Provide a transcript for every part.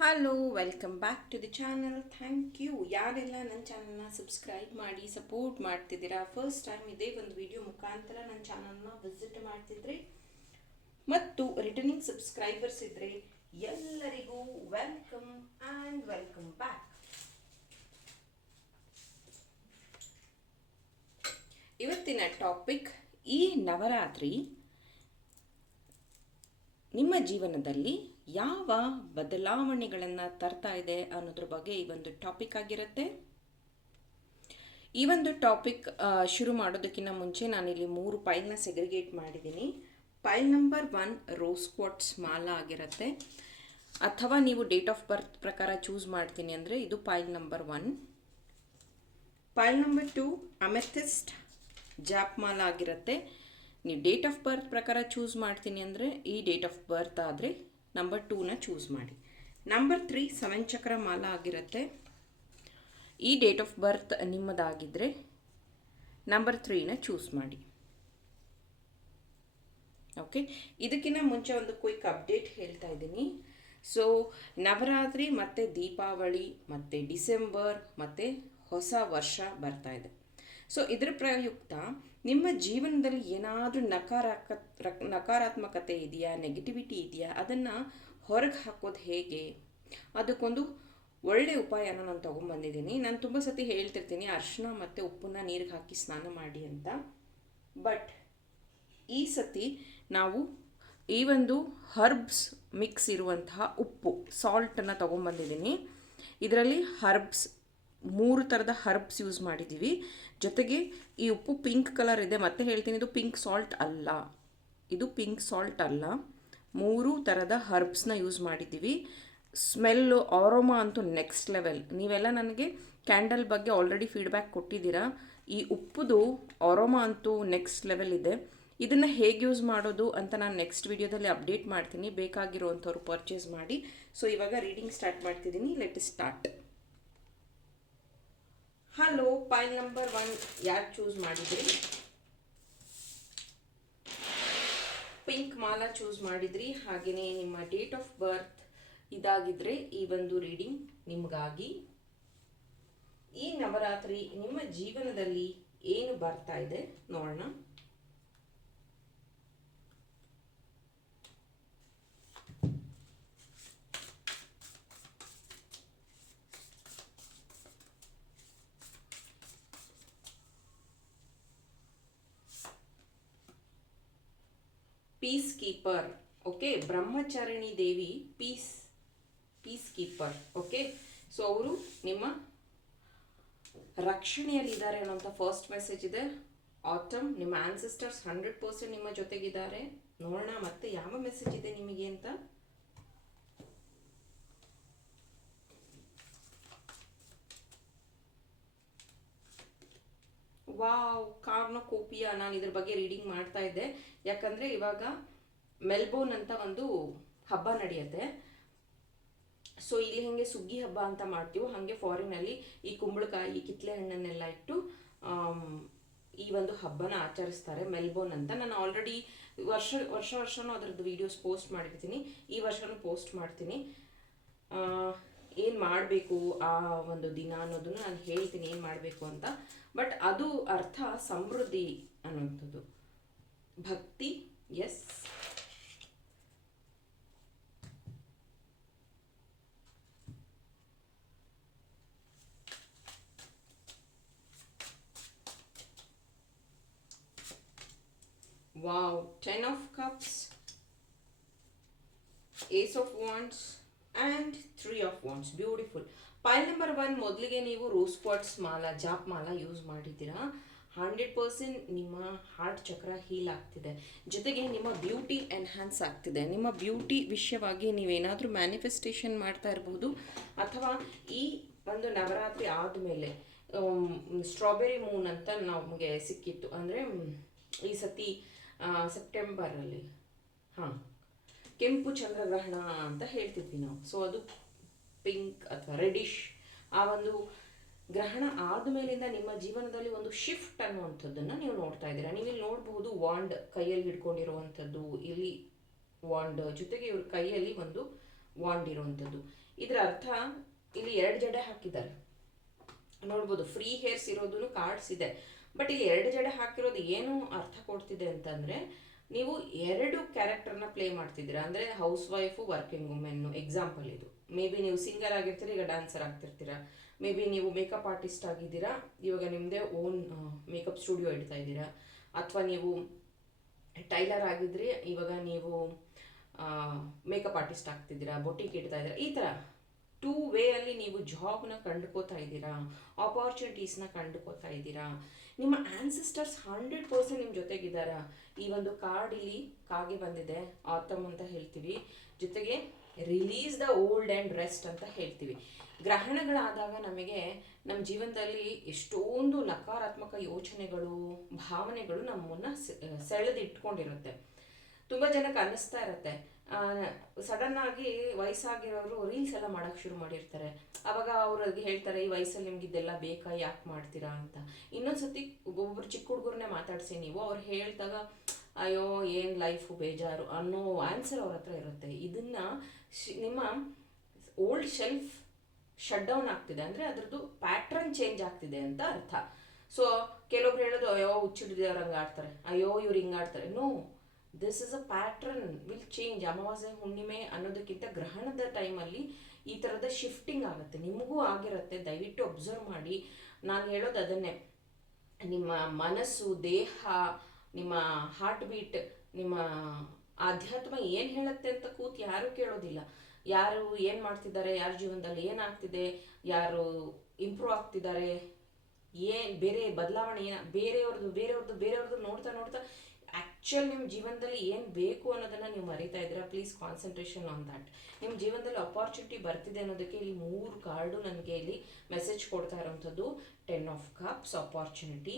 Hello welcome back to the channel thank you ಯಾರೆಲ್ಲ ನನ್ನ ಚಾನಲ್ನ ಸಬ್ಸ್ಕ್ರೈಬ್ ಮಾಡಿ ಸಪೋರ್ಟ್ ಮಾಡ್ತಿದ್ದೀರಾ? ಫಸ್ಟ್ ಟೈಮ್ ಇದೇ ಒಂದು ವಿಡಿಯೋ ಮುಖಾಂತರ ನನ್ನ ಚಾನಲ್ನ ವಿಸಿಟ್ ಮಾಡ್ತಿದ್ರಿ, ಮತ್ತು ರಿಟರ್ನಿಂಗ್ ಸಬ್ಸ್ಕ್ರೈಬರ್ಸ್ ಇದ್ದರೆ ಎಲ್ಲರಿಗೂ ವೆಲ್ಕಮ್ ಆ್ಯಂಡ್ ವೆಲ್ಕಮ್ ಬ್ಯಾಕ್ ಇವತ್ತಿನ ಟಾಪಿಕ್ ಈ ನವರಾತ್ರಿ ನಿಮ್ಮ ಜೀವನದಲ್ಲಿ ಯಾವ ಬದಲಾವಣೆಗಳನ್ನು ತರ್ತಾ ಇದೆ ಅನ್ನೋದ್ರ ಬಗ್ಗೆ ಈ ಒಂದು ಟಾಪಿಕ್ ಆಗಿರುತ್ತೆ. ಈ ಒಂದು ಟಾಪಿಕ್ ಶುರು ಮಾಡೋದಕ್ಕಿಂತ ಮುಂಚೆ ನಾನಿಲ್ಲಿ ಮೂರು ಪೈಲ್ನ ಸೆಗ್ರಿಗೇಟ್ ಮಾಡಿದ್ದೀನಿ. Pile number one rose quartz ಮಾಲ ಆಗಿರುತ್ತೆ. ಅಥವಾ ನೀವು ಡೇಟ್ ಆಫ್ ಬರ್ತ್ ಪ್ರಕಾರ ಚೂಸ್ ಮಾಡ್ತೀನಿ ಅಂದರೆ ಇದು pile number one pile number two amethyst ಜಾಪ್ ಮಾಲ ಆಗಿರುತ್ತೆ. ನೀವು ಡೇಟ್ ಆಫ್ ಬರ್ತ್ ಪ್ರಕಾರ ಚೂಸ್ ಮಾಡ್ತೀನಿ ಅಂದರೆ ಈ ಡೇಟ್ ಆಫ್ ಬರ್ತ್ ಆದರೆ ನಂಬರ್ ಟೂನ ಚೂಸ್ ಮಾಡಿ. ನಂಬರ್ ತ್ರೀ ಸೆವೆನ್ ಚಕ್ರ ಮಾಲ ಆಗಿರುತ್ತೆ. ಈ ಡೇಟ್ ಆಫ್ ಬರ್ತ್ ನಿಮ್ಮದಾಗಿದ್ದರೆ ನಂಬರ್ ತ್ರೀನ ಚೂಸ್ ಮಾಡಿ. ಓಕೆ ಇದಕ್ಕಿಂತ ಮುಂಚೆ ಒಂದು ಕ್ವಿಕ್ ಅಪ್ಡೇಟ್ ಹೇಳ್ತಾ ಇದ್ದೀನಿ. ಸೊ ನವರಾತ್ರಿ ಮತ್ತು ದೀಪಾವಳಿ ಮತ್ತು ಡಿಸೆಂಬರ್ ಮತ್ತು ಹೊಸ ವರ್ಷ ಬರ್ತಾ ಇದೆ. ಸೊ ಇದರ ಪ್ರಯುಕ್ತ ನಿಮ್ಮ ಜೀವನದಲ್ಲಿ ಏನಾದರೂ ನಕಾರಾತ್ಮಕತೆ ಇದೆಯಾ ನೆಗೆಟಿವಿಟಿ ಇದೆಯಾ, ಅದನ್ನು ಹೊರಗೆ ಹಾಕೋದು ಹೇಗೆ? ಅದಕ್ಕೊಂದು ಒಳ್ಳೆ ಉಪಾಯನ ನಾನು ತೊಗೊಂಬಂದಿದ್ದೀನಿ. ನಾನು ತುಂಬ ಸತಿ ಹೇಳ್ತಿರ್ತೀನಿ ಅರಿಶಿನ ಮತ್ತು ಉಪ್ಪನ್ನ ನೀರಿಗೆ ಹಾಕಿ ಸ್ನಾನ ಮಾಡಿ ಅಂತ. ಬಟ್ ಈ ಸತಿ ನಾವು ಈ ಒಂದು ಹರ್ಬ್ಸ್ ಮಿಕ್ಸ್ ಇರುವಂತಹ ಉಪ್ಪು ಸಾಲ್ಟನ್ನು ತೊಗೊಂಬಂದಿದ್ದೀನಿ. ಇದರಲ್ಲಿ ಹರ್ಬ್ಸ್, ಮೂರು ಥರದ ಹರ್ಬ್ಸ್ ಯೂಸ್ ಮಾಡಿದ್ದೀವಿ ಜೊತೆಗೆ ಈ ಉಪ್ಪು ಪಿಂಕ್ ಕಲರ್ ಇದೆ. ಮತ್ತೆ ಹೇಳ್ತೀನಿ, ಇದು ಪಿಂಕ್ ಸಾಲ್ಟ್ ಅಲ್ಲ. ಇದು ಪಿಂಕ್ ಸಾಲ್ಟ್ ಅಲ್ಲ. ಮೂರು ಥರದ ಹರ್ಬ್ಸ್ನ ಯೂಸ್ ಮಾಡಿದ್ದೀವಿ. ಸ್ಮೆಲ್ಲು ಆರೋಮಾ ಅಂತೂ ನೆಕ್ಸ್ಟ್ ಲೆವೆಲ್ ನೀವೆಲ್ಲ ನನಗೆ ಕ್ಯಾಂಡಲ್ ಬಗ್ಗೆ ಆಲ್ರೆಡಿ ಫೀಡ್ಬ್ಯಾಕ್ ಕೊಟ್ಟಿದ್ದೀರಾ. ಈ ಉಪ್ಪುದು ಆರೋಮಾ ಅಂತೂ ನೆಕ್ಸ್ಟ್ ಲೆವೆಲ್ ಇದೆ. ಇದನ್ನು ಹೇಗೆ ಯೂಸ್ ಮಾಡೋದು ಅಂತ ನಾನು ನೆಕ್ಸ್ಟ್ ವಿಡಿಯೋದಲ್ಲಿ ಅಪ್ಡೇಟ್ ಮಾಡ್ತೀನಿ. ಬೇಕಾಗಿರುವಂಥವ್ರು ಪರ್ಚೇಸ್ ಮಾಡಿ. ಸೊ ಇವಾಗ ರೀಡಿಂಗ್ ಸ್ಟಾರ್ಟ್ ಮಾಡ್ತಿದ್ದೀನಿ. Let start hello pile number one ಯಾರು ಚೂಸ್ ಮಾಡಿದ್ರಿ? ಪಿಂಕ್ ಮಾಲಾ ಚೂಸ್ ಮಾಡಿದ್ರಿ. ಹಾಗೆಯೇ ನಿಮ್ಮ ಡೇಟ್ ಆಫ್ ಬರ್ತ್ ಇದಾಗಿದ್ರೆ ಈ ಒಂದು ರೀಡಿಂಗ್ ನಿಮಗಾಗಿ. ಈ ನವರಾತ್ರಿ ನಿಮ್ಮ ಜೀವನದಲ್ಲಿ ಏನು ಬರ್ತಾ ಇದೆ ನೋಡೋಣ. Peace keeper okay Brahmacharini Devi peace peace keeper okay so ಅವರು ನಿಮ್ಮ ರಕ್ಷಣೆಯಲ್ಲಿದ್ದಾರೆ ಅನ್ನೋಂಥ ಫಸ್ಟ್ ಮೆಸೇಜ್ ಇದೆ. ಆಟಮ್ ನಿಮ್ಮ ಆನ್ಸಿಸ್ಟರ್ಸ್ ಹಂಡ್ರೆಡ್ ಪರ್ಸೆಂಟ್ ನಿಮ್ಮ ಜೊತೆಗಿದ್ದಾರೆ. ನೋಡೋಣ ಮತ್ತೆ ಯಾವ ಮೆಸೇಜ್ ಇದೆ ನಿಮಗೆ ಅಂತ. ವಾವ್ ಕಾರ್ನೋಕೋಪಿಯಾ ನಾನು ಇದ್ರ ಬಗ್ಗೆ ರೀಡಿಂಗ್ ಮಾಡ್ತಾ ಇದ್ದೆ. ಯಾಕಂದರೆ ಇವಾಗ ಮೆಲ್ಬೋರ್ನ್ ಅಂತ ಒಂದು ಹಬ್ಬ ನಡೆಯುತ್ತೆ. ಸೊ ಇಲ್ಲಿ ಹೇಗೆ ಸುಗ್ಗಿ ಹಬ್ಬ ಅಂತ ಮಾಡ್ತೀವೋ ಹಾಗೆ ಫಾರಿನಲ್ಲಿ ಈ ಕುಂಬಳಕಾಯಿ ಕಿತ್ಲೆ ಹಣ್ಣನ್ನೆಲ್ಲ ಇಟ್ಟು ಈ ಒಂದು ಹಬ್ಬನ ಆಚರಿಸ್ತಾರೆ ಮೆಲ್ಬೋರ್ನ್ ಅಂತ. ನಾನು ಆಲ್ರೆಡಿ ವರ್ಷ ವರ್ಷ ವರ್ಷನೂ ಅದರದ್ದು ವೀಡಿಯೋಸ್ ಪೋಸ್ಟ್ ಮಾಡಿರ್ತೀನಿ. ಈ ವರ್ಷನೂ ಪೋಸ್ಟ್ ಮಾಡ್ತೀನಿ. ಏನು ಮಾಡಬೇಕು ಆ ಒಂದು ದಿನ ಅನ್ನೋದನ್ನು ನಾನು ಹೇಳ್ತೀನಿ, ಏನು ಮಾಡಬೇಕು ಅಂತ. ಬಟ್ ಅದು ಅರ್ಥ ಸಮೃದ್ಧಿ ಅನ್ನುವಂಥದ್ದು. ಭಕ್ತಿ yes wow ten of cups ace of wands and three of wands beautiful pile number one ಮೊದಲಿಗೆ ನೀವು ರೋಸ್ ಪಾಟ್ಸ್ ಮಾಲ, ಜಾಪ್ ಮಾಲ ಯೂಸ್ ಮಾಡಿದ್ದೀರಾ? ಹಂಡ್ರೆಡ್ ಪರ್ಸೆಂಟ್ ನಿಮ್ಮ ಹಾರ್ಟ್ ಚಕ್ರ ಹೀಲ್ ಆಗ್ತಿದೆ. ಜೊತೆಗೆ ನಿಮ್ಮ ಬ್ಯೂಟಿ ಎನ್ಹ್ಯಾನ್ಸ್ ಆಗ್ತಿದೆ. ನಿಮ್ಮ ಬ್ಯೂಟಿ ವಿಷಯವಾಗಿ ನೀವೇನಾದರೂ ಮ್ಯಾನಿಫೆಸ್ಟೇಷನ್ ಮಾಡ್ತಾ ಇರಬಹುದು ಅಥವಾ ಈ ಒಂದು ನವರಾತ್ರಿ ಆದಮೇಲೆ ಸ್ಟ್ರಾಬೆರಿ ಮೂನ್ ಅಂತ ನಮಗೆ ಸಿಕ್ಕಿತ್ತು. ಅಂದರೆ, ಈ ಸತಿ ಸೆಪ್ಟೆಂಬರಲ್ಲಿ ಹಾಂ. ಕೆಂಪು ಚಂದ್ರಗ್ರಹಣ ಅಂತ ಹೇಳ್ತಿದ್ವಿ ನಾವು. ಸೊ ಅದು ಪಿಂಕ್ ಅಥವಾ ರೆಡಿಶ್ ಆ ಒಂದು ಗ್ರಹಣ ಆದಮೇಲಿಂದ ನಿಮ್ಮ ಜೀವನದಲ್ಲಿ ಒಂದು ಶಿಫ್ಟ್ ಅನ್ನುವಂಥದ್ದನ್ನು ನೀವು ನೋಡ್ತಾ ಇದ್ದೀರಾ. ನೀವು ಇಲ್ಲಿ ನೋಡಬಹುದು ವಾಂಡ್ ಕೈಯಲ್ಲಿ ಹಿಡ್ಕೊಂಡಿರುವಂಥದ್ದು, ಇಲ್ಲಿ ವಾಂಡ್ ಜೊತೆಗೆ ಇವ್ರ ಕೈಯಲ್ಲಿ ಒಂದು ವಾಂಡ್ ಇರುವಂಥದ್ದು. ಇದರ ಅರ್ಥ ಇಲ್ಲಿ ಎರಡು ಜಡೆ ಹಾಕಿದ್ದಾರೆ. ನೋಡ್ಬೋದು ಫ್ರೀ ಹೇರ್ಸ್ ಇರೋದು ಕಾರ್ಡ್ಸ್ ಇದೆ. ಬಟ್ ಇಲ್ಲಿ ಎರಡು ಜಡೆ ಹಾಕಿರೋದು ಏನು ಅರ್ಥ ಕೊಡ್ತಿದೆ ಅಂತಂದ್ರೆ ನೀವು ಎರಡು ಕ್ಯಾರೆಕ್ಟರ್ನ ಪ್ಲೇ ಮಾಡ್ತಿದ್ದೀರಾ? ಅಂದರೆ ಹೌಸ್ ವೈಫು ವರ್ಕಿಂಗ್ ವುಮೆನ್ನು ಎಕ್ಸಾಂಪಲ್ ಇದು. ಮೇ ಬಿ ನೀವು ಸಿಂಗರ್ ಆಗಿರ್ತೀರಿ, ಈಗ ಡ್ಯಾನ್ಸರ್ ಆಗ್ತಿರ್ತೀರಾ. ಮೇ ಬಿ ನೀವು ಮೇಕಪ್ ಆರ್ಟಿಸ್ಟ್ ಆಗಿದ್ದೀರಾ, ಇವಾಗ ನಿಮ್ಮದೇ ಓನ್ ಮೇಕಪ್ ಸ್ಟುಡಿಯೋ ಇಡ್ತಾ ಇದ್ದೀರಾ. ಅಥವಾ ನೀವು ಟೈಲರ್ ಆಗಿದ್ರಿ, ಇವಾಗ ನೀವು ಮೇಕಪ್ ಆರ್ಟಿಸ್ಟ್ ಆಗ್ತಿದ್ದೀರಾ ಬೊಟಿಕ್ ಇಡ್ತಾ ಇದ್ದೀರಾ. ಈ ಥರ ಟೂ ವೇ ಅಲ್ಲಿ ನೀವು ಜಾಬ್ನ ಕಂಡುಕೋತಾ ಇದ್ದೀರಾ ಆಪರ್ಚುನಿಟೀಸ್ನ ಕಂಡುಕೋತಾ ಇದ್ದೀರಾ. ನಿಮ್ಮ ಆನ್ಸಿಸ್ಟರ್ಸ್ ಹಂಡ್ರೆಡ್ ಪರ್ಸೆಂಟ್ ನಿಮ್ಮ ಜೊತೆಗಿದ್ದಾರಾ? ಈ ಒಂದು ಕಾರ್ಡ್ ಇಲ್ಲಿ ಕಾಗೆ ಬಂದಿದೆ ಆತಮ್ ಅಂತ ಹೇಳ್ತೀವಿ. ಜೊತೆಗೆ release the old and rest ಅಂತ ಹೇಳ್ತೀವಿ. ಗ್ರಹಣಗಳಾದಾಗ ನಮಗೆ ನಮ್ಮ ಜೀವನದಲ್ಲಿ ಎಷ್ಟೊಂದು ನಕಾರಾತ್ಮಕ ಯೋಚನೆಗಳು, ಭಾವನೆಗಳು ನಮ್ಮನ್ನು ಸೆಳೆದಿಟ್ಕೊಂಡಿರುತ್ತೆ. ತುಂಬ ಜನಕ್ಕೆ ಅನ್ನಿಸ್ತಾ ಇರುತ್ತೆ. ಸಡನ್ ಆಗಿ ವಯಸ್ಸಾಗಿರೋರು ರೀಲ್ಸ್ ಎಲ್ಲ ಮಾಡಕ್ ಶುರು ಮಾಡಿರ್ತಾರೆ. ಅವಾಗ ಅವ್ರಿಗೆ ಹೇಳ್ತಾರೆ, ಈ ವಯಸ್ಸಲ್ಲಿ ನಿಮ್ಗೆ ಇದೆಲ್ಲ ಬೇಕಾ? ಯಾಕೆ ಮಾಡ್ತೀರಾ? ಅಂತ. ಇನ್ನೊಂದ್ಸತಿ ಒಬ್ಬೊಬ್ರು ಚಿಕ್ಕ ಹುಡುಗರನ್ನೇ ಮಾತಾಡ್ಸಿ ನೀವು. ಅವ್ರು ಹೇಳಿದಾಗ, ಅಯ್ಯೋ, ಏನು ಲೈಫು ಬೇಜಾರು? ಅನ್ನೋ ಆನ್ಸರ್ ಅವ್ರ ಹತ್ರ ಇರುತ್ತೆ. ಇದನ್ನ ನಿಮ್ಮ ಓಲ್ಡ್ ಶೆಲ್ಫ್ ಶಟ್ ಡೌನ್ ಆಗ್ತಿದೆ. ಅಂದರೆ ಅದ್ರದ್ದು ಪ್ಯಾಟ್ರನ್ ಚೇಂಜ್ ಆಗ್ತಿದೆ ಅಂತ ಅರ್ಥ. ಸೊ ಕೆಲವೊಬ್ರು ಹೇಳೋದು, ಅಯ್ಯೋ, ಹುಚ್ಚಿಡಿದವ್ರು ಹಂಗೆ ಆಡ್ತಾರೆ. ಅಯ್ಯೋ, ಇವ್ರು ಹಿಂಗೆ ಆಡ್ತಾರೆ. No this is a pattern will change ಅಮಾವಾಸ್ಯೆ, ಹುಣ್ಣಿಮೆ ಅನ್ನೋದಕ್ಕಿಂತ ಗ್ರಹಣದ ಟೈಮಲ್ಲಿ ಈ ಥರದ ಶಿಫ್ಟಿಂಗ್ ಆಗುತ್ತೆ. ನಿಮಗೂ ಆಗಿರುತ್ತೆ. ದಯವಿಟ್ಟು ಅಬ್ಸರ್ವ್ ಮಾಡಿ. ನಾನು ಹೇಳೋದು ಅದನ್ನೇ. ನಿಮ್ಮ ಮನಸ್ಸು, ದೇಹ, ನಿಮ್ಮ ಹಾರ್ಟ್ ಬೀಟ್ ನಿಮ್ಮ ಆಧ್ಯಾತ್ಮ ಏನು ಹೇಳುತ್ತೆ ಅಂತ ಕೂತು ಯಾರೂ ಕೇಳೋದಿಲ್ಲ. ಯಾರು ಏನು ಮಾಡ್ತಿದ್ದಾರೆ, ಯಾರ ಜೀವನದಲ್ಲಿ ಏನಾಗ್ತಿದೆ ಯಾರು ಇಂಪ್ರೂವ್ ಆಗ್ತಿದ್ದಾರೆ, ಏನು ಬೇರೆ ಬದಲಾವಣೆ, ಏನ ಬೇರೆಯವ್ರದ್ದು ಬೇರೆಯವ್ರದ್ದು ಬೇರೆಯವ್ರದ್ದು ನೋಡ್ತಾ ನೋಡ್ತಾ ಆ್ಯಕ್ಚುಲ್ ನಿಮ್ಮ ಜೀವನದಲ್ಲಿ ಏನು ಬೇಕು ಅನ್ನೋದನ್ನ ನೀವು ಮರಿತಾ ಇದ್ದೀರಾ? ಪ್ಲೀಸ್ ಕಾನ್ಸಂಟ್ರೇಷನ್ ಆನ್ ದಟ್ ನಿಮ್ಮ ಜೀವನದಲ್ಲಿ ಅಪಾರ್ಚುನಿಟಿ ಬರ್ತಿದೆ ಅನ್ನೋದಕ್ಕೆ ಇಲ್ಲಿ ಮೂರು ಕಾರ್ಡು ನನಗೆ ಇಲ್ಲಿ ಮೆಸೇಜ್ ಕೊಡ್ತಾ ಇರೋವಂಥದ್ದು ಟೆನ್ ಆಫ್ ಕಪ್ಸ್ ಅಪಾರ್ಚುನಿಟಿ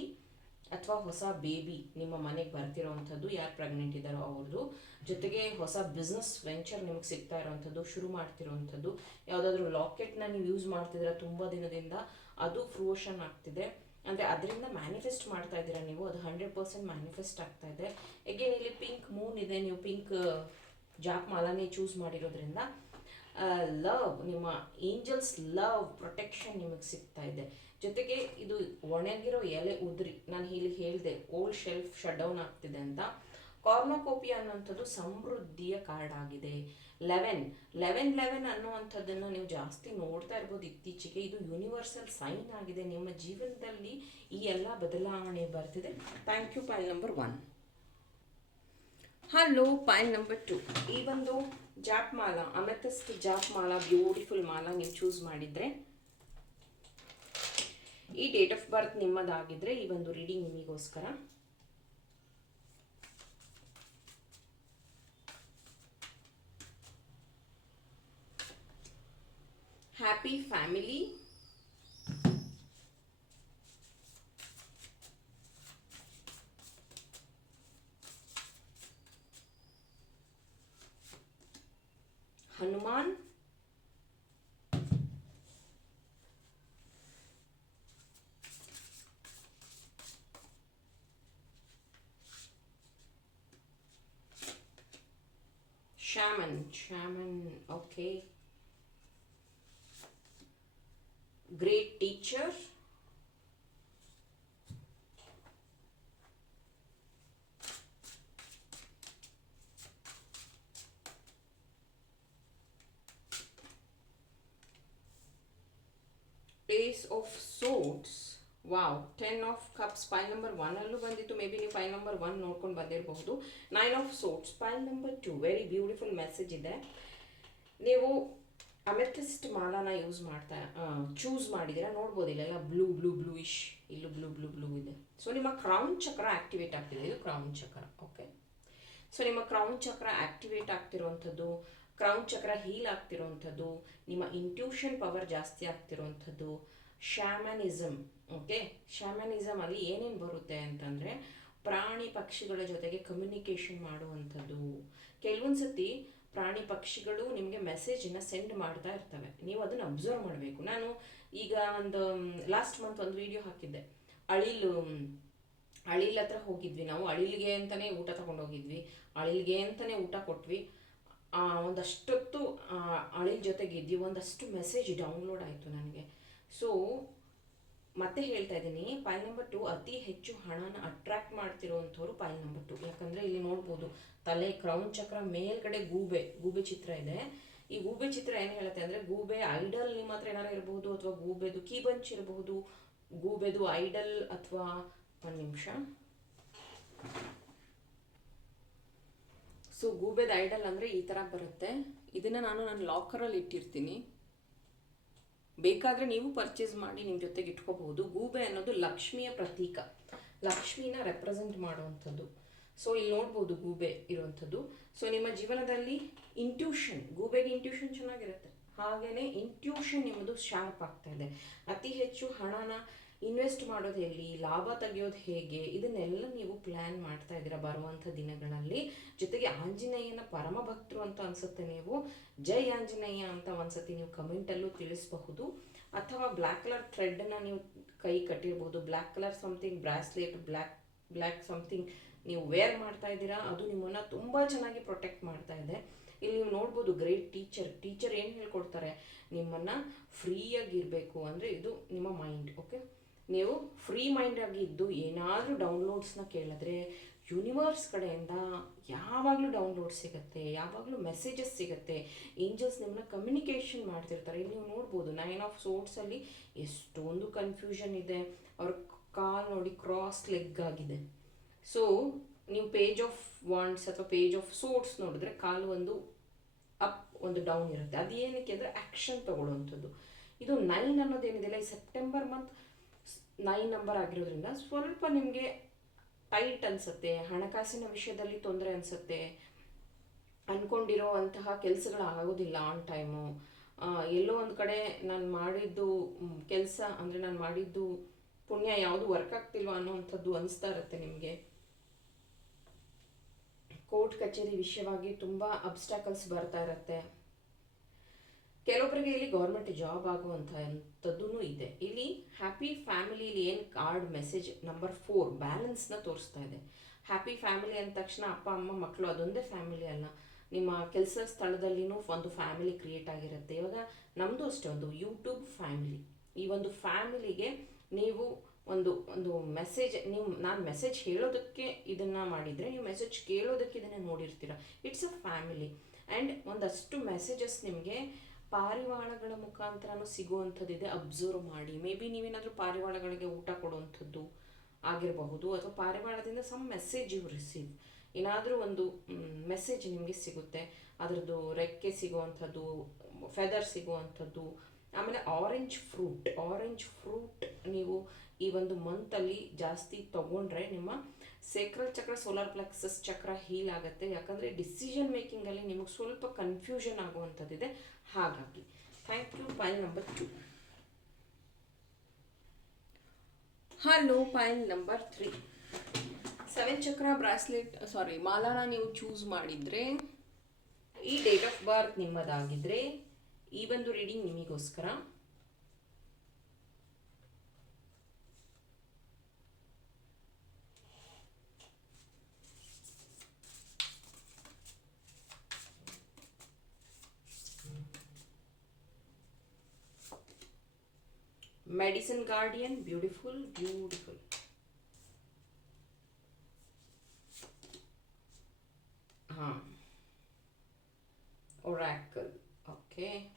ಅಥವಾ ಹೊಸ ಬೇಬಿ ನಿಮ್ಮ ಮನೆಗೆ ಬರ್ತಿರೋವಂಥದ್ದು ಯಾರು ಪ್ರೆಗ್ನೆಂಟ್ ಇದ್ದಾರೋ ಅವ್ರದ್ದು ಜೊತೆಗೆ ಹೊಸ ಬಿಸ್ನೆಸ್ ವೆಂಚರ್ ನಿಮಗೆ ಸಿಗ್ತಾ ಇರೋವಂಥದ್ದು ಶುರು ಮಾಡ್ತಿರೋವಂಥದ್ದು ಯಾವುದಾದ್ರೂ ಲಾಕೆಟ್ನ ನೀವು ಯೂಸ್ ಮಾಡ್ತಿದ್ರೆ ತುಂಬ ದಿನದಿಂದ, ಅದು ಫ್ರೂಷನ್ ಆಗ್ತಿದೆ. ಅಂದರೆ ಅದರಿಂದ ಮ್ಯಾನಿಫೆಸ್ಟ್ ಮಾಡ್ತಾ ಇದ್ದೀರಾ ನೀವು? ಅದು ಹಂಡ್ರೆಡ್ ಪರ್ಸೆಂಟ್ ಮ್ಯಾನಿಫೆಸ್ಟ್ ಆಗ್ತಾ ಇದೆ. ಎಗೇನ್ ಇಲ್ಲಿ ಪಿಂಕ್ ಮೂನ್ ಇದೆ. ನೀವು ಪಿಂಕ್ ಜಾಪ್ ಮಾಲಾನೇ ಚೂಸ್ ಮಾಡಿರೋದ್ರಿಂದ ಲವ್ ನಿಮ್ಮ ಏಂಜಲ್ಸ್ ಲವ್ ಪ್ರೊಟೆಕ್ಷನ್ ನಿಮಗೆ ಸಿಗ್ತಾ ಇದೆ. ಜೊತೆಗೆ ಇದು ಒಣಗಿರೋ ಎಲೆ ಉದ್ರಿ. ನಾನು ಇಲ್ಲಿ ಹೇಳಿದೆ ಓಲ್ಡ್ ಶೆಲ್ಫ್ ಶಟ್ ಡೌನ್ ಆಗ್ತಿದೆ ಅಂತ. ಕಾರ್ನೋಕೋಪಿ ಅನ್ನುವಂಥದ್ದು ಸಮೃದ್ಧಿಯ ಕಾರ್ಡ್ ಆಗಿದೆ. ಲೆವೆನ್ ಲೆವೆನ್ ಲೆವೆನ್ ಅನ್ನುವಂಥದ್ದನ್ನು ನೀವು ಜಾಸ್ತಿ ನೋಡ್ತಾ ಇರ್ಬೋದು ಇತ್ತೀಚೆಗೆ. ಇದು ಯೂನಿವರ್ಸಲ್ ಸೈನ್ ಆಗಿದೆ. ನಿಮ್ಮ ಜೀವನದಲ್ಲಿ ಈ ಎಲ್ಲ ಬದಲಾವಣೆ ಬರ್ತಿದೆ. Thank you pile number one hello pile number two ಈ ಒಂದು ಜಾಪ್ ಮಾಲ ಅಮೆಥಸ್ಟ್ ಜಾಪ್ ಮಾಲ ಬ್ಯೂಟಿಫುಲ್ ಮಾಲ ನೀವು ಚೂಸ್ ಮಾಡಿದರೆ, ಈ ಡೇಟ್ ಆಫ್ ಬರ್ತ್ ನಿಮ್ಮದಾಗಿದ್ರೆ ಈ ಒಂದು ರೀಡಿಂಗ್ ನಿಮಗೋಸ್ಕರ happy family Hanuman shaman shaman okay great teacher. Ace of swords wow ten of cups pile number ಒನ್ನಲ್ಲೂ ಬಂದಿತ್ತು. ಮೇ ಬಿ ನೀವು ಪೈಲ್ ನಂಬರ್ ಒನ್ ನೋಡ್ಕೊಂಡು ಬಂದಿರಬಹುದು. Nine of swords pile number two very beautiful message ಇದೆ. ನೀವು amethyst ಮಾಲಾನ use ಮಾಡ್ತಾ choose ಮಾಡಿದ್ದೀರಾ ನೋಡ್ಬೋದು ಇಲ್ಲೆಲ್ಲ ಬ್ಲೂ ಬ್ಲೂ ಬ್ಲೂ ಇಶ್ ಇಲ್ಲೂ ಬ್ಲೂ ಬ್ಲೂ ಬ್ಲೂ ಇದೆ. ಸೊ ನಿಮ್ಮ ಕ್ರೌನ್ ಚಕ್ರ ಆಕ್ಟಿವೇಟ್ ಆಗ್ತಿದೆ. ಇದು ಕ್ರೌನ್ ಚಕ್ರ ಓಕೆ ಸೊ ನಿಮ್ಮ ಕ್ರೌನ್ ಚಕ್ರ ಆಕ್ಟಿವೇಟ್ ಆಗ್ತಿರುವಂಥದ್ದು ಕ್ರೌನ್ ಚಕ್ರ ಹೀಲ್ ಆಗ್ತಿರುವಂಥದ್ದು, ನಿಮ್ಮ ಇಂಟ್ಯೂಷನ್ ಪವರ್ ಜಾಸ್ತಿ ಆಗ್ತಿರುವಂಥದ್ದು ಶ್ಯಾಮನಿಸಮ್ ಓಕೆ ಶ್ಯಾಮನಿಸಮ್ ಅಲ್ಲಿ ಏನೇನು ಬರುತ್ತೆ ಅಂತಂದರೆ ಪ್ರಾಣಿ ಪಕ್ಷಿಗಳ ಜೊತೆಗೆ ಕಮ್ಯುನಿಕೇಷನ್ ಮಾಡುವಂಥದ್ದು. ಕೆಲವೊಂದು ಸತಿ ಪ್ರಾಣಿ ಪಕ್ಷಿಗಳು ನಿಮಗೆ ಮೆಸೇಜನ್ನ ಸೆಂಡ್ ಮಾಡ್ತಾ ಇರ್ತವೆ. ನೀವು ಅದನ್ನು ಅಬ್ಸರ್ವ್ ಮಾಡಬೇಕು. ನಾನು ಈಗ ಒಂದು ಲಾಸ್ಟ್ ಮಂತ್ ಒಂದು ವಿಡಿಯೋ ಹಾಕಿದ್ದೆ. ಅಳಿಲು ಅಳಿಲ್ ಹತ್ರ ಹೋಗಿದ್ವಿ ನಾವು. ಅಳಿಲ್ಗೆ ಅಂತಾನೆ ಊಟ ಹೋಗಿದ್ವಿ. ಅಳಿಲ್ಗೆ ಅಂತಾನೆ ಊಟ ಕೊಟ್ವಿ. ಒಂದಷ್ಟೊತ್ತು ಅಳಿಲ್ ಜೊತೆಗೆ ಇದ್ವಿ. ಒಂದಷ್ಟು ಮೆಸೇಜ್ ಡೌನ್ಲೋಡ್ ಆಯಿತು ನನಗೆ. ಸೊ ಮತ್ತೆ ಹೇಳ್ತಾ ಇದ್ದೀನಿ. ಫೈಲ್ ನಂಬರ್ ಟು ಅತಿ ಹೆಚ್ಚು ಹಣನ ಅಟ್ರಾಕ್ಟ್ ಮಾಡ್ತಿರೋವಂಥವ್ರು ಫೈಲ್ ನಂಬರ್ ಟು ಯಾಕಂದರೆ ಇಲ್ಲಿ ನೋಡ್ಬೋದು ತಲೆ ಕ್ರೌನ್ ಚಕ್ರ ಮೇಲ್ಗಡೆ ಗೂಬೆ ಗೂಬೆ ಚಿತ್ರ ಇದೆ. ಈ ಗೂಬೆ ಚಿತ್ರ ಏನು ಹೇಳುತ್ತೆ ಅಂದರೆ ಗೂಬೆ ಐಡಲ್ ನಿಮ್ಮ ಹತ್ರ ಏನಾರು ಇರಬಹುದು ಅಥವಾ ಗೂಬೆದು ಕೀಬಂಚ್ ಇರಬಹುದು, ಗೂಬೆದು ಐಡಲ್ ಅಥವಾ ಒಂದು ನಿಮಿಷ. ಸೊ ಗೂಬೆದ ಐಡಲ್ ಅಂದರೆ ಈ ಥರ ಬರುತ್ತೆ. ಇದನ್ನು ನಾನು ನನ್ನ ಲಾಕರಲ್ಲಿ ಇಟ್ಟಿರ್ತೀನಿ. ಬೇಕಾದರೆ ನೀವು ಪರ್ಚೇಸ್ ಮಾಡಿ ನಿಮ್ಮ ಜೊತೆಗೆ ಇಟ್ಕೋಬಹುದು. ಗೂಬೆ ಅನ್ನೋದು ಲಕ್ಷ್ಮಿಯ ಪ್ರತೀಕ. ಲಕ್ಷ್ಮಿನ ರೆಪ್ರೆಸೆಂಟ್ ಮಾಡುವಂಥದ್ದು. ಸೊ ಇಲ್ಲಿ ನೋಡ್ಬೋದು ಗೂಬೆ ಇರುವಂಥದ್ದು. ಸೊ ನಿಮ್ಮ ಜೀವನದಲ್ಲಿ ಇಂಟ್ಯೂಷನ್ ಗೂಬೆಗೆ ಇಂಟ್ಯೂಷನ್ ಚೆನ್ನಾಗಿರುತ್ತೆ. ಹಾಗೆಯೇ ಇಂಟ್ಯೂಷನ್ ನಿಮ್ಮದು ಶಾರ್ಪ್ ಆಗ್ತಾ ಇದೆ. ಅತಿ ಹೆಚ್ಚು ಹಣನ ಇನ್ವೆಸ್ಟ್ ಮಾಡೋದು ಎಲ್ಲಿ? ಲಾಭ ತೆಗೆಯೋದು ಹೇಗೆ? ಇದನ್ನೆಲ್ಲ ನೀವು ಪ್ಲ್ಯಾನ್ ಮಾಡ್ತಾ ಇದ್ದೀರಾ ಬರುವಂಥ ದಿನಗಳಲ್ಲಿ. ಜೊತೆಗೆ ಆಂಜನೇಯನ ಪರಮ ಭಕ್ತರು ಅಂತ ಅನ್ಸುತ್ತೆ ನೀವು. ಜೈ ಆಂಜನೇಯ ಅಂತ ಒಂದ್ಸತಿ ನೀವು ಕಮೆಂಟಲ್ಲೂ ತಿಳಿಸಬಹುದು. ಅಥವಾ ಬ್ಲ್ಯಾಕ್ ಕಲರ್ ಥ್ರೆಡ್ನ ನೀವು ಕೈ ಕಟ್ಟಿರ್ಬೋದು. Black colour something bracelet black black something ನೀವು ವೇರ್ ಮಾಡ್ತಾ ಇದ್ದೀರಾ, ಅದು ನಿಮ್ಮನ್ನು ತುಂಬ ಚೆನ್ನಾಗಿ ಪ್ರೊಟೆಕ್ಟ್ ಮಾಡ್ತಾ ಇದೆ. ಇಲ್ಲಿ ನೀವು ನೋಡ್ಬೋದು ಗ್ರೇಟ್ ಟೀಚರ್ ಟೀಚರ್ ಏನು ಹೇಳ್ಕೊಡ್ತಾರೆ, ನಿಮ್ಮನ್ನು ಫ್ರೀಯಾಗಿರಬೇಕು ಅಂದರೆ ಇದು ನಿಮ್ಮ ಮೈಂಡ್ ಓಕೆ ನೀವು ಫ್ರೀ ಮೈಂಡ್ ಆಗಿ ಇದ್ದು ಏನಾದರೂ ಡೌನ್ಲೋಡ್ಸ್ನ ಕೇಳಿದ್ರೆ ಯೂನಿವರ್ಸ್ ಕಡೆಯಿಂದ ಯಾವಾಗಲೂ ಡೌನ್ಲೋಡ್ ಸಿಗುತ್ತೆ, ಯಾವಾಗಲೂ ಮೆಸೇಜಸ್ ಸಿಗುತ್ತೆ ಏಂಜಲ್ಸ್ ನಿಮ್ಮನ್ನ ಕಮ್ಯುನಿಕೇಷನ್ ಮಾಡ್ತಿರ್ತಾರೆ. ಇಲ್ಲಿ ನೀವು ನೋಡ್ಬೋದು ನೈನ್ ಆಫ್ ಸೋರ್ಟ್ಸಲ್ಲಿ ಎಷ್ಟೊಂದು ಕನ್ಫ್ಯೂಷನ್ ಇದೆ. ಅವ್ರ ಕಾಲ್ ನೋಡಿ ಕ್ರಾಸ್ ಲೆಗ್ ಆಗಿದೆ. ಸೊ ನೀವು ಪೇಜ್ ಆಫ್ ವಾಂಡ್ಸ್ ಅಥವಾ ಪೇಜ್ ಆಫ್ ಸೋಟ್ಸ್ ನೋಡಿದ್ರೆ ಕಾಲು ಒಂದು ಅಪ್ ಒಂದು ಡೌನ್ ಇರುತ್ತೆ. ಅದೇನಕ್ಕೆ ಅಂದರೆ ಆ್ಯಕ್ಷನ್ ತಗೊಳ್ಳುವಂಥದ್ದು. ಇದು ನೈನ್ ಅನ್ನೋದೇನಿದೆಯಲ್ಲ ಈ ಸೆಪ್ಟೆಂಬರ್ ಮಂತ್ ನೈನ್ ನಂಬರ್ ಆಗಿರೋದ್ರಿಂದ ಸ್ವಲ್ಪ ನಿಮಗೆ ಟೈಟ್ ಅನಿಸುತ್ತೆ, ಹಣಕಾಸಿನ ವಿಷಯದಲ್ಲಿ ತೊಂದರೆ ಅನಿಸುತ್ತೆ. ಅಂದ್ಕೊಂಡಿರೋ ಅಂತಹ ಕೆಲಸಗಳಾಗೋದಿಲ್ಲ ಆನ್ ಟೈಮು ಎಲ್ಲೋ ಒಂದು ಕಡೆ ನಾನು ಮಾಡಿದ್ದು ಕೆಲಸ ಅಂದರೆ ನಾನು ಮಾಡಿದ್ದು ಪುಣ್ಯ ಯಾವುದು ವರ್ಕ್ ಆಗ್ತಿಲ್ವ ಅನ್ನುವಂಥದ್ದು ಅನಿಸ್ತಾ ಇರುತ್ತೆ ನಿಮಗೆ. ಕೋರ್ಟ್ ಕಚೇರಿ ವಿಷಯವಾಗಿ ತುಂಬ ಅಬ್ಸ್ಟಾಕಲ್ಸ್ ಬರ್ತಾ ಇರುತ್ತೆ ಕೆಲವೊಬ್ಬರಿಗೆ ಇಲ್ಲಿ ಗೌರ್ಮೆಂಟ್ ಜಾಬ್ ಆಗುವಂಥದ್ದು ಇದೆ. ಇಲ್ಲಿ ಹ್ಯಾಪಿ ಫ್ಯಾಮಿಲಿಲಿ ಏನು ಕಾರ್ಡ್ ಮೆಸೇಜ್ ನಂಬರ್ ಫೋರ್ ಬ್ಯಾಲೆನ್ಸ್ನ ತೋರಿಸ್ತಾ ಇದೆ ಹ್ಯಾಪಿ ಫ್ಯಾಮಿಲಿ ಅಂದ ತಕ್ಷಣ ಅಪ್ಪ, ಅಮ್ಮ ಮಕ್ಕಳು ಅದೊಂದೇ ಫ್ಯಾಮಿಲಿ ಅಲ್ಲ. ನಿಮ್ಮ ಕೆಲಸ ಸ್ಥಳದಲ್ಲಿನೂ ಒಂದು ಫ್ಯಾಮಿಲಿ ಕ್ರಿಯೇಟ್ ಆಗಿರುತ್ತೆ. ಇವಾಗ ನಮ್ಮದು ಅಷ್ಟೇ, ಒಂದು ಯೂಟ್ಯೂಬ್ ಫ್ಯಾಮಿಲಿ ಈ ಒಂದು ಫ್ಯಾಮಿಲಿಗೆ ನೀವು ಒಂದು ಒಂದು ಮೆಸೇಜ್ ನೀವು ನಾನು ಮೆಸೇಜ್ ಹೇಳೋದಕ್ಕೆ ಇದನ್ನು ಮಾಡಿದರೆ, ನೀವು ಮೆಸೇಜ್ ಕೇಳೋದಕ್ಕೆ ಇದನ್ನೇ ನೋಡಿರ್ತೀರ. ಇಟ್ಸ್ ಅ ಫ್ಯಾಮಿಲಿ ಆ್ಯಂಡ್ ಒಂದಷ್ಟು ಮೆಸೇಜಸ್ ನಿಮಗೆ ಪಾರಿವಾಳಗಳ ಮುಖಾಂತರನೂ ಸಿಗುವಂಥದ್ದಿದೆ. ಅಬ್ಸರ್ವ್ ಮಾಡಿ. ಮೇ ಬಿ ನೀವೇನಾದರೂ ಪಾರಿವಾಳಗಳಿಗೆ ಊಟ ಕೊಡುವಂಥದ್ದು ಆಗಿರಬಹುದು, ಅಥವಾ ಪಾರಿವಾಳದಿಂದ ಸಮ್ ಮೆಸೇಜ್ ಯು ರಿಸೀವ್ ಏನಾದರೂ ಒಂದು ಮೆಸೇಜ್ ನಿಮಗೆ ಸಿಗುತ್ತೆ. ಅದರದ್ದು ರೆಕ್ಕೆ ಸಿಗುವಂಥದ್ದು ಫೆದರ್ ಸಿಗುವಂಥದ್ದು ಆಮೇಲೆ ಆರೆಂಜ್ ಫ್ರೂಟ್ ಆರೆಂಜ್ ಫ್ರೂಟ್ ನೀವು ಈ ಒಂದು ಮಂತಲ್ಲಿ ಜಾಸ್ತಿ ತಗೊಂಡ್ರೆ ನಿಮ್ಮ ಸೇಕ್ರಲ್ ಚಕ್ರ ಸೋಲಾರ್ ಪ್ಲೆಕ್ಸಸ್ ಚಕ್ರ ಹೀಲ್ ಆಗುತ್ತೆ. ಯಾಕಂದರೆ ಡಿಸಿಷನ್ ಮೇಕಿಂಗಲ್ಲಿ ನಿಮಗೆ ಸ್ವಲ್ಪ ಕನ್ಫ್ಯೂಷನ್ ಆಗುವಂಥದ್ದಿದೆ. ಹಾಗಾಗಿ thank you pile number two hello pile number three seven chakra bracelet sorry ಮಾಲಾನ ನೀವು ಚೂಸ್ ಮಾಡಿದರೆ ಈ ಡೇಟ್ ಆಫ್ ಬರ್ತ್ ನಿಮ್ಮದಾಗಿದ್ದರೆ ಈ ಒಂದು ರೀಡಿಂಗ್ ನಿಮಗೋಸ್ಕರ medicine guardian beautiful beautiful huh oracle okay.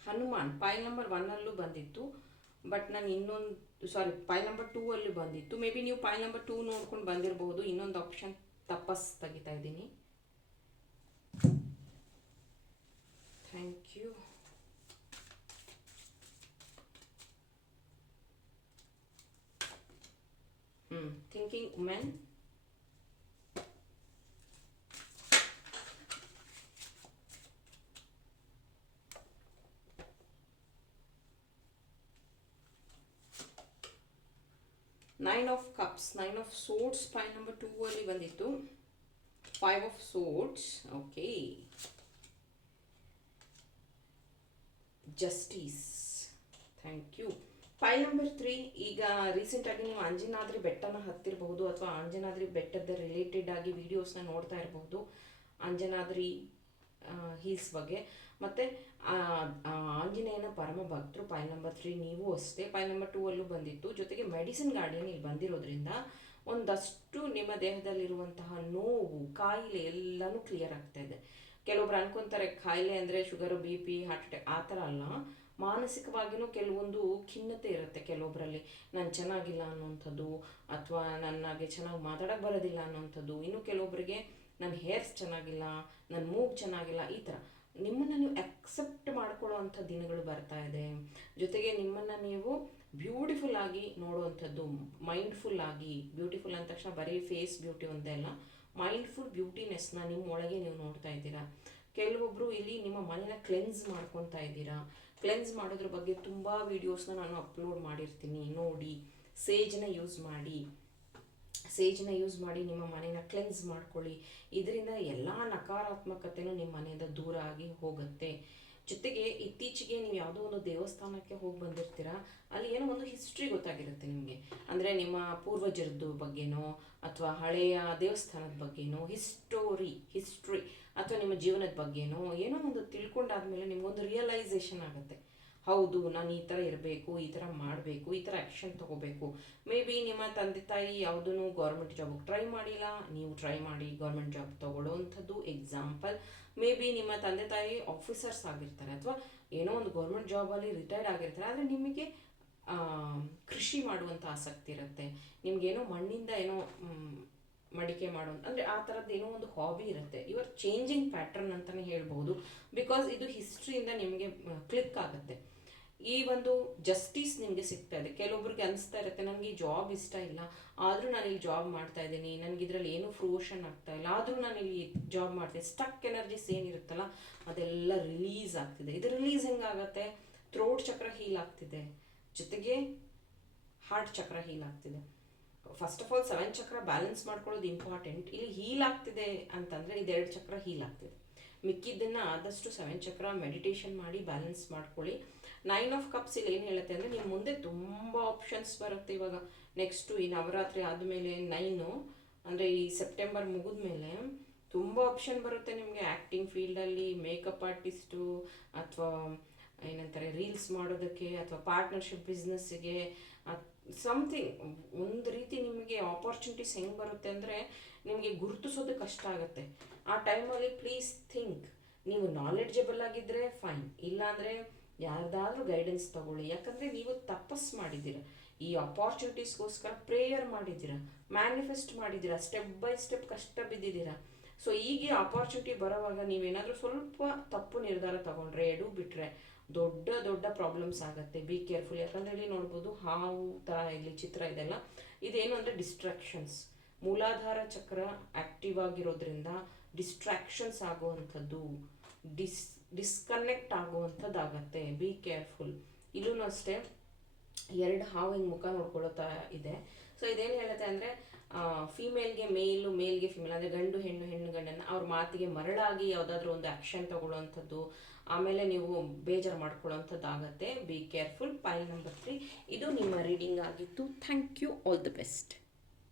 Hanuman pile number ಒನ್ನಲ್ಲೂ ಬಂದಿತ್ತು ಬಟ್ ನಾನು ಇನ್ನೊಂದು ಸಾರಿ ಪೈಲ್ ನಂಬರ್ ಟೂ ಅಲ್ಲಿ ಬಂದಿತ್ತು ಮೇ ಬಿ ನೀವು ಪೈಲ್ ನಂಬರ್ ಟೂ ನೋಡ್ಕೊಂಡು ಬಂದಿರಬಹುದು ಇನ್ನೊಂದು ಆಪ್ಷನ್ ತಪಸ್ ತೆಗಿತಾ ಇದ್ದೀನಿ thank you. Thinking woman. Nine of Cups, Nine of Swords, pile number two ಅಲ್ಲಿ ಬಂದಿತ್ತು Five of Swords, okay. Justice thank you pile number three ಈಗ ರೀಸೆಂಟಾಗಿ ನೀವು ಅಂಜನಾದ್ರಿ ಬೆಟ್ಟನ ಹತ್ತಿರಬಹುದು ಅಥವಾ ಅಂಜನಾದ್ರಿ ಬೆಟ್ಟದ ರಿಲೇಟೆಡ್ ಆಗಿ ವಿಡಿಯೋಸ್ನ ನೋಡ್ತಾ ಇರಬಹುದು. ಅಂಜನಾದ್ರಿ ಹೀಲ್ಸ್ ಬಗ್ಗೆ. ಮತ್ತು ಆಂಜನೇಯನ ಪರಮ ಭಕ್ತರು ಫೈಲ್ ನಂಬರ್ ತ್ರೀ ನೀವು ಅಷ್ಟೇ. ಫೈಲ್ ನಂಬರ್ ಟೂ ಅಲ್ಲೂ ಬಂದಿತ್ತು. ಜೊತೆಗೆ ಮೆಡಿಸಿನ್ ಗಾರ್ಡಿಯನ್ ಇಲ್ಲಿ ಬಂದಿರೋದ್ರಿಂದ ಒಂದಷ್ಟು ನಿಮ್ಮ ದೇಹದಲ್ಲಿರುವಂತಹ ನೋವು, ಕಾಯಿಲೆ ಎಲ್ಲನೂ ಕ್ಲಿಯರ್ ಆಗ್ತಾ ಇದೆ. ಕೆಲವೊಬ್ರು ಅನ್ಕೊಂತಾರೆ, ಕಾಯಿಲೆ ಅಂದರೆ sugar B P heart attack ಆ ಥರ ಅಲ್ಲ. ಮಾನಸಿಕವಾಗಿಯೂ ಕೆಲವೊಂದು ಖಿನ್ನತೆ ಇರುತ್ತೆ ಕೆಲವೊಬ್ಬರಲ್ಲಿ ನಾನು ಚೆನ್ನಾಗಿಲ್ಲ ಅನ್ನೋಂಥದ್ದು ಅಥವಾ ನನಗೆ ಚೆನ್ನಾಗಿ ಮಾತಾಡೋಕ್ಕೆ ಬರೋದಿಲ್ಲ ಅನ್ನೋಂಥದ್ದು ಇನ್ನು ಕೆಲವೊಬ್ಬರಿಗೆ ನನ್ನ ಹೇರ್ಸ್ ಚೆನ್ನಾಗಿಲ್ಲ ನನ್ನ ಮೂಗ್ ಚೆನ್ನಾಗಿಲ್ಲ, ಈ ಥರ. ನಿಮ್ಮನ್ನು ನೀವು ಅಕ್ಸೆಪ್ಟ್ ಮಾಡ್ಕೊಳ್ಳೋ ಅಂಥ ದಿನಗಳು ಬರ್ತಾ ಇದೆ. ಜೊತೆಗೆ ನಿಮ್ಮನ್ನು ನೀವು ಬ್ಯೂಟಿಫುಲ್ ಆಗಿ ನೋಡುವಂಥದ್ದು ಮೈಂಡ್ಫುಲ್ ಆಗಿ ಬ್ಯೂಟಿಫುಲ್ ಅಂದ ತಕ್ಷಣ ಬರೀ ಫೇಸ್ ಬ್ಯೂಟಿ ಒಂದೇ ಅಲ್ಲ ಮೈಂಡ್ಫುಲ್ ಬ್ಯೂಟಿನೆಸ್ನ ನಿಮ್ಮ ಒಳಗೆ ನೀವು ನೋಡ್ತಾ ಇದ್ದೀರಾ. ಕೆಲವೊಬ್ಬರು ಇಲ್ಲಿ ನಿಮ್ಮ ಮನೇನ ಕ್ಲೆನ್ಸ್ ಮಾಡ್ಕೊತಾ ಇದ್ದೀರಾ. ಕ್ಲೆನ್ಸ್ ಮಾಡೋದ್ರ ಬಗ್ಗೆ ತುಂಬ ವೀಡಿಯೋಸ್ನ ನಾನು ಅಪ್ಲೋಡ್ ಮಾಡಿರ್ತೀನಿ. ನೋಡಿ ಸೇಜ್ನ ಯೂಸ್ ಮಾಡಿ. ಸೇಜ್ನ ಯೂಸ್ ಮಾಡಿ ನಿಮ್ಮ ಮನೇನ ಕ್ಲೆನ್ಸ್ ಮಾಡ್ಕೊಳ್ಳಿ. ಇದರಿಂದ ಎಲ್ಲ ನಕಾರಾತ್ಮಕತೆನೂ ನಿಮ್ಮ ಮನೆಯಿಂದ ದೂರ ಆಗಿ ಹೋಗುತ್ತೆ. ಜೊತೆಗೆ ಇತ್ತೀಚೆಗೆ ನೀವು ಯಾವುದೋ ಒಂದು ದೇವಸ್ಥಾನಕ್ಕೆ ಹೋಗಿ ಬಂದಿರ್ತೀರಾ, ಅಲ್ಲಿ ಏನೋ ಒಂದು ಹಿಸ್ಟ್ರಿ ಗೊತ್ತಾಗಿರುತ್ತೆ ನಿಮಗೆ. ಅಂದರೆ ನಿಮ್ಮ ಪೂರ್ವಜರದ್ದು ಬಗ್ಗೆನೋ, ಅಥವಾ ಹಳೆಯ ದೇವಸ್ಥಾನದ ಬಗ್ಗೆನೋ ಹಿಸ್ಟೋರಿ ಹಿಸ್ಟ್ರಿ ಅಥವಾ ನಿಮ್ಮ ಜೀವನದ ಬಗ್ಗೆನೋ, ಏನೋ ಒಂದು ತಿಳ್ಕೊಂಡಾದ್ಮೇಲೆ ನಿಮಗೊಂದು ರಿಯಲೈಸೇಷನ್ ಆಗುತ್ತೆ. ಹೌದು, ನಾನು ಈ ಥರ ಇರಬೇಕು, ಈ ಥರ ಮಾಡಬೇಕು, ಈ ಥರ ಆ್ಯಕ್ಷನ್ ತೊಗೋಬೇಕು. ಮೇ ಬಿ ನಿಮ್ಮ ತಂದೆ ತಾಯಿ ಯಾವುದೂ ಗೌರ್ಮೆಂಟ್ ಜಾಬಿಗೆ ಟ್ರೈ ಮಾಡಿಲ್ಲ, ನೀವು ಟ್ರೈ ಮಾಡಿ ಗೌರ್ಮೆಂಟ್ ಜಾಬ್ ತೊಗೊಳ್ಳೋವಂಥದ್ದು ಎಕ್ಸಾಂಪಲ್ ಮೇ ಬಿ ನಿಮ್ಮ ತಂದೆ ತಾಯಿ ಆಫೀಸರ್ಸ್ ಆಗಿರ್ತಾರೆ ಅಥವಾ ಏನೋ ಒಂದು ಗೌರ್ಮೆಂಟ್ ಜಾಬಲ್ಲಿ ರಿಟೈರ್ಡ್ ಆಗಿರ್ತಾರೆ, ಆದರೆ ನಿಮಗೆ ಕೃಷಿ ಮಾಡುವಂಥ ಆಸಕ್ತಿ ಇರುತ್ತೆ. ನಿಮಗೇನೋ ಮಣ್ಣಿಂದ ಏನೋ ಮಡಿಕೆ ಮಾಡೋ ಅಂದರೆ ಆ ಥರದ್ದು ಏನೋ ಒಂದು ಹಾಬಿ ಇರುತ್ತೆ. ಯುವರ್ ಚೇಂಜಿಂಗ್ ಪ್ಯಾಟ್ರನ್ ಅಂತಲೇ ಹೇಳ್ಬೋದು. ಬಿಕಾಸ್ ಇದು ಹಿಸ್ಟ್ರಿಯಿಂದ ನಿಮಗೆ ಕ್ಲಿಕ್ ಆಗುತ್ತೆ. ಈ ಒಂದು ಜಸ್ಟಿಸ್ ನಿಮಗೆ ಇದೆ. ಕೆಲವೊಬ್ರಿಗೆ ಅನಿಸ್ತಾ ಇರುತ್ತೆ ನನಗೆ ಈ ಜಾಬ್ ಇಷ್ಟ ಇಲ್ಲ. ಆದರೂ ನಾನು ಇಲ್ಲಿ ಜಾಬ್ ಮಾಡ್ತಾ ಇದ್ದೀನಿ. ನನಗೆ ಇದರಲ್ಲಿ ಏನೂ ಫ್ರೂಷನ್ ಆಗ್ತಾ ಇಲ್ಲ. ಆದರೂ ನಾನು ಇಲ್ಲಿ ಜಾಬ್ ಮಾಡ್ತೀನಿ. ಸ್ಟಕ್ ಎನರ್ಜಿಸ್ ಏನಿರುತ್ತಲ್ಲ, ಅದೆಲ್ಲ ರಿಲೀಸ್ ಆಗ್ತಿದೆ. ಇದು ರಿಲೀಸ್ ಹೆಂಗಾಗತ್ತೆ ಥ್ರೋಟ್ ಚಕ್ರ ಹೀಲ್ ಆಗ್ತಿದೆ. ಜೊತೆಗೆ ಹಾರ್ಟ್ ಚಕ್ರ ಹೀಲ್ ಆಗ್ತಿದೆ. First of all seven chakra balance ಮಾಡ್ಕೊಳ್ಳೋದು ಇಂಪಾರ್ಟೆಂಟ್ ಇಲ್ಲಿ ಹೀಲ್ ಆಗ್ತಿದೆ ಅಂತಂದರೆ ಇದೆರಡು ಚಕ್ರ ಹೀಲ್ ಆಗ್ತಿದೆ. ಮಿಕ್ಕಿದ್ದನ್ನು ಆದಷ್ಟು ಸೆವೆನ್ ಚಕ್ರ ಮೆಡಿಟೇಷನ್ ಮಾಡಿ ಬ್ಯಾಲೆನ್ಸ್ ಮಾಡ್ಕೊಳ್ಳಿ. ನೈನ್ ಆಫ್ ಕಪ್ಸ್ ಇಲ್ಲಿ ಏನು ಹೇಳುತ್ತೆ ಅಂದರೆ ನಿಮ್ಮ ಮುಂದೆ ತುಂಬ ಆಪ್ಷನ್ಸ್ ಬರುತ್ತೆ ಇವಾಗ. ನೆಕ್ಸ್ಟು ಈ ನವರಾತ್ರಿ ಆದಮೇಲೆ ನೈನು ಅಂದರೆ ಈ ಸೆಪ್ಟೆಂಬರ್ ಮುಗಿದ ಮೇಲೆ ತುಂಬ ಆಪ್ಷನ್ ಬರುತ್ತೆ ನಿಮಗೆ ಆ್ಯಕ್ಟಿಂಗ್ ಫೀಲ್ಡಲ್ಲಿ ಮೇಕಪ್ ಆರ್ಟಿಸ್ಟು ಅಥವಾ ಏನಂತಾರೆ ರೀಲ್ಸ್ ಮಾಡೋದಕ್ಕೆ ಅಥವಾ ಪಾರ್ಟ್ನರ್ಶಿಪ್ ಬಿಸ್ನೆಸ್ಸಿಗೆ ಸಮಥಿಂಗ್ ಒಂದು ರೀತಿ ನಿಮಗೆ ಆಪರ್ಚುನಿಟೀಸ್ ಹೆಂಗೆ ಬರುತ್ತೆ ಅಂದರೆ ನಿಮಗೆ ಗುರುತಿಸೋದು ಕಷ್ಟ ಆಗುತ್ತೆ. ಆ ಟೈಮಲ್ಲಿ ಪ್ಲೀಸ್ ಥಿಂಕ್ ನೀವು ನಾಲೆಡ್ಜಬಲ್ ಆಗಿದ್ದರೆ ಫೈನ್ ಇಲ್ಲಾಂದರೆ ಯಾರ್ದಾದ್ರೂ ಗೈಡೆನ್ಸ್ ತಗೊಳ್ಳಿ. ಯಾಕಂದರೆ ನೀವು ತಪಸ್ ಮಾಡಿದ್ದೀರ. ಈ ಅಪಾರ್ಚುನಿಟೀಸ್ಗೋಸ್ಕರ ಪ್ರೇಯರ್ ಮಾಡಿದ್ದೀರ. ಮ್ಯಾನಿಫೆಸ್ಟ್ ಮಾಡಿದ್ದೀರ. ಸ್ಟೆಪ್ ಬೈ ಸ್ಟೆಪ್ ಕಷ್ಟ ಬಿದ್ದಿದ್ದೀರ. ಸೊ ಈಗ ಆಪರ್ಚುನಿಟಿ ಬರೋವಾಗ ನೀವೇನಾದರೂ ಸ್ವಲ್ಪ ತಪ್ಪು ನಿರ್ಧಾರ ತಗೊಂಡ್ರೆ ಎಡು ಬಿಟ್ಟರೆ ದೊಡ್ಡ ದೊಡ್ಡ ಪ್ರಾಬ್ಲಮ್ಸ್ ಆಗುತ್ತೆ. ಬಿ ಕೇರ್ಫುಲ್ ಯಾಕಂದ್ರೆ ಇಲ್ಲಿ ನೋಡ್ಬೋದು ಹಾವು ಥರ ಇಲ್ಲಿ ಚಿತ್ರ ಇದೆಲ್ಲ. ಇದೇನು ಅಂದರೆ ಡಿಸ್ಟ್ರಾಕ್ಷನ್ಸ್ ಮೂಲಾಧಾರ ಚಕ್ರ ಆಕ್ಟಿವ್ ಆಗಿರೋದ್ರಿಂದ ಡಿಸ್ಟ್ರಾಕ್ಷನ್ಸ್ ಆಗುವಂಥದ್ದು ಡಿಸ್ ಡಿಸ್ಕನೆಕ್ಟ್ ಆಗುವಂಥದ್ದಾಗತ್ತೆ. ಬಿ ಕೇರ್ಫುಲ್ ಇಲ್ಲೂ ಅಷ್ಟೇ, ಎರಡು ಹಾವು ಹಿಂಗೆ ಮುಖ ನೋಡ್ಕೊಳ್ತಾ ಇದೆ. ಸೊ ಇದೇನು ಹೇಳುತ್ತೆ ಅಂದರೆ ಫಿಮೇಲ್ಗೆ ಮೇಲು ಮೇಲ್ಗೆ ಫಿಮೇಲ್ ಅಂದರೆ ಗಂಡು, ಹೆಣ್ಣು ಹೆಣ್ಣು, ಗಂಡನ್ನು ಅವ್ರ ಮಾತಿಗೆ ಮರಳಾಗಿ ಯಾವುದಾದ್ರೂ ಒಂದು ಆ್ಯಕ್ಷನ್ ತಗೊಳ್ಳೋವಂಥದ್ದು ಆಮೇಲೆ ನೀವು ಬೇಜಾರು ಮಾಡ್ಕೊಳ್ಳೋಂಥದ್ದಾಗತ್ತೆ. Be careful pile number three ಇದು ನಿಮ್ಮ ರೀಡಿಂಗ್ ಆಗಿತ್ತು. Thank you all the best